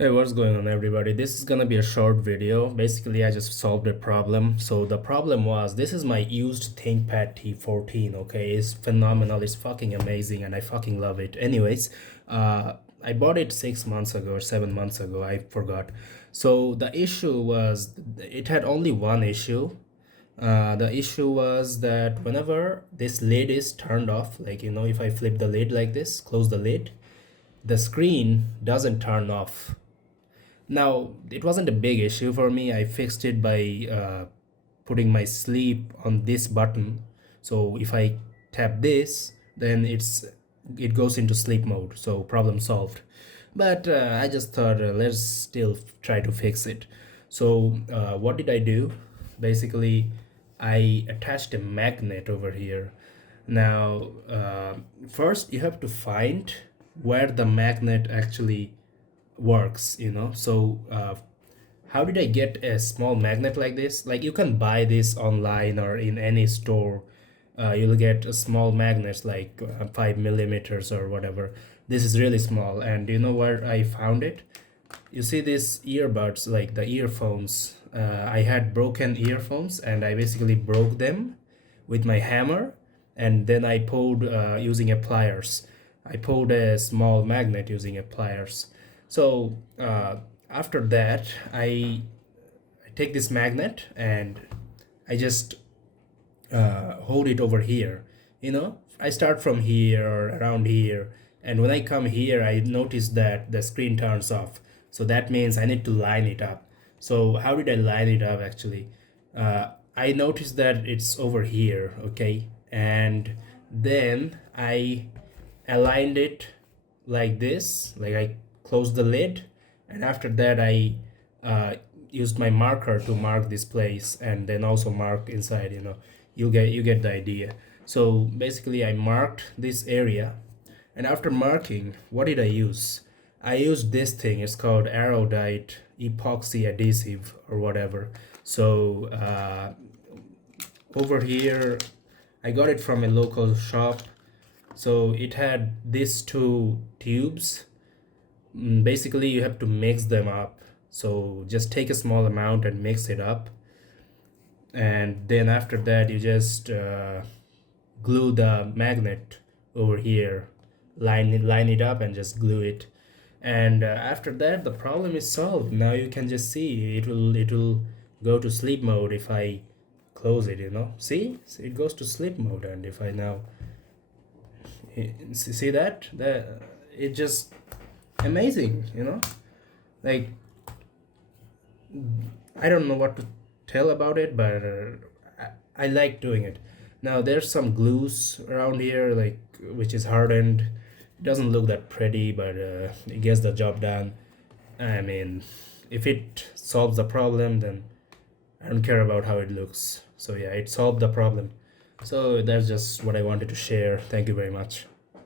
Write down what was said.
Hey, what's going on, everybody? This is gonna be a short video. Basically, I just solved a problem. So the problem was, this is my used Thinkpad T14. Okay, it's phenomenal. It's fucking amazing, and I fucking love it. Anyways, I bought it 6 months ago or 7 months ago. I forgot. So the issue was, it had only one issue. The issue was that whenever this lid is turned off, like if I flip the lid like this, close the lid, the screen doesn't turn off. Now, it wasn't a big issue for me. I fixed it by putting my sleep on this button. So if I tap this, then it goes into sleep mode. So problem solved. But I just thought, let's still try to fix it. So what did I do? Basically, I attached a magnet over here. Now, first you have to find where the magnet actually works. So how did I get a small magnet like this? Like, you can buy this online or in any store. You'll get a small magnets like 5 millimeters or whatever. This is really small. And you know where I found it? You see these earbuds, like the earphones. I had broken earphones and I basically broke them with my hammer, and then I pulled using a pliers. I pulled a small magnet using a pliers. So after that, I take this magnet and I just hold it over here. I start from here or around here, and when I come here, I notice that the screen turns off. So that means I need to line it up. So how did I line it up actually? I noticed that it's over here, okay? And then I aligned it like this, like I closed the lid, and after that I used my marker to mark this place, and then also mark inside. You get the idea. So basically I marked this area, and after marking, what did I use? I used this thing. It's called Aerodite epoxy adhesive or whatever. So over here I got it from a local shop. So it had these two tubes. Basically you have to mix them up. So just take a small amount and mix it up, and then after that you just glue the magnet over here, line it up and just glue it. And after that the problem is solved. Now you can just see it will go to sleep mode if I close it. See, it goes to sleep mode. And if I now see that it just amazing. Like, I don't know what to tell about it, but I like doing it. Now there's some glues around here, like, which is hardened. It doesn't look that pretty, but it gets the job done. I mean, if it solves the problem, then I don't care about how it looks. So yeah, it solved the problem. So that's just what I wanted to share. Thank you very much.